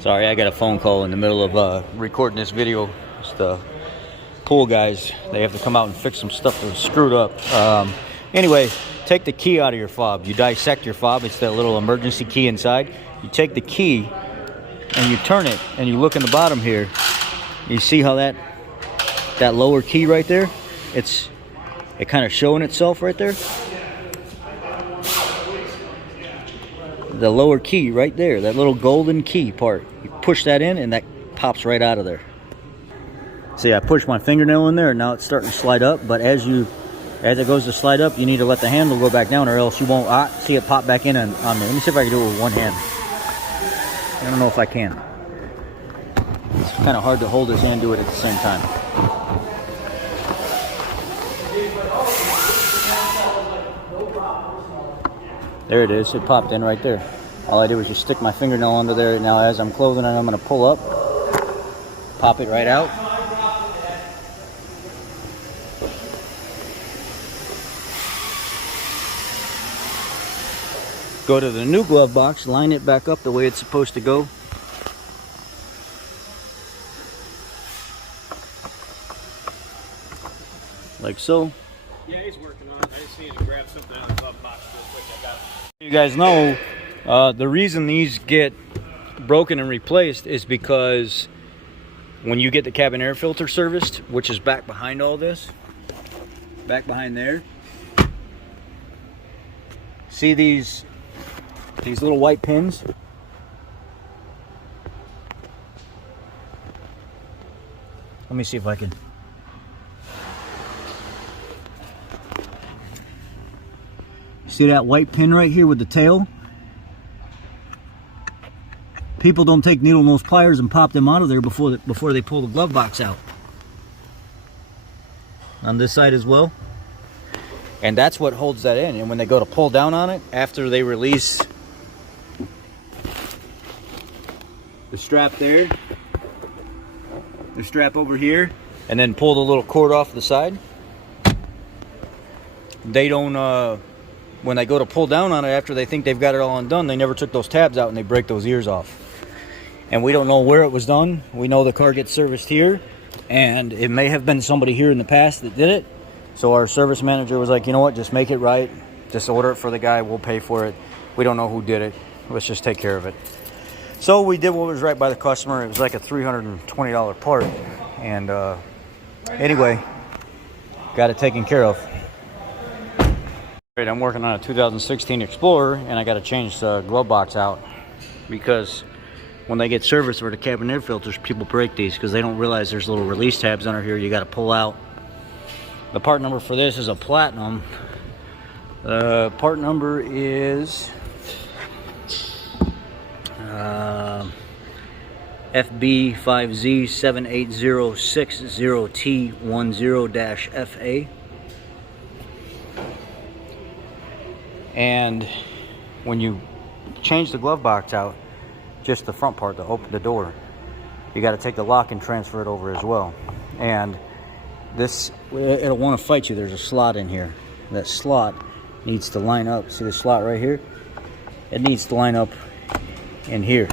Sorry, I got a phone call in the middle of recording this video. It's the pool guys. They have to come out and fix some stuff that was screwed up. Anyway, take the key out of your fob. You dissect your fob. It's that little emergency key inside. You take the key and you turn it, and you look in the bottom here. You see how that lower key right there? It kind of showing itself right there. The lower key right there, that little golden key part. You push that in and that pops right out of there. See, I pushed my fingernail in there and now it's starting to slide up, but as it goes to slide up, you need to let the handle go back down or else you won't see it pop back in on me. Let me see if I can do it with one hand. I don't know if I can. It's kind of hard to hold this and do it at the same time. There it is. It popped in right there. All I did was just stick my fingernail under there. Now as I'm closing it, I'm going to pull up, pop it right out. Go to the new glove box, line it back up the way it's supposed to go. Like so. Yeah, he's working on it. I just need to grab something out of the glove box real quick. I got it. You guys know the reason these get broken and replaced is because when you get the cabin air filter serviced, which is back behind all this, back behind there, see these little white pins? Let me see if I can. See that white pin right here with the tail? People don't take needle nose pliers and pop them out of there before they pull the glove box out. On this side as well. And that's what holds that in. And when they go to pull down on it, after they release the strap there, the strap over here, and then pull the little cord off the side, they don't, when they go to pull down on it after they think they've got it all undone, they never took those tabs out and they break those ears off. And we don't know where it was done. We know the car gets serviced here, and it may have been somebody here in the past that did it. So our service manager was like, you know what, just make it right. Just order it for the guy, we'll pay for it. We don't know who did it. Let's just take care of it. So we did what was right by the customer. It was like a $320 part. And anyway, got it taken care of. I'm working on a 2016 Explorer, and I got to change the glove box out because when they get serviced for the cabin air filters, people break these because they don't realize there's little release tabs under here you got to pull out. The part number for this is a Platinum. The part number is FB5Z78060T10-FA. And when you change the glove box out, just the front part to open the door, you got to take the lock and transfer it over as well. And this, it'll want to fight you. There's a slot in here. That slot needs to line up. See the slot right here? It needs to line up in here.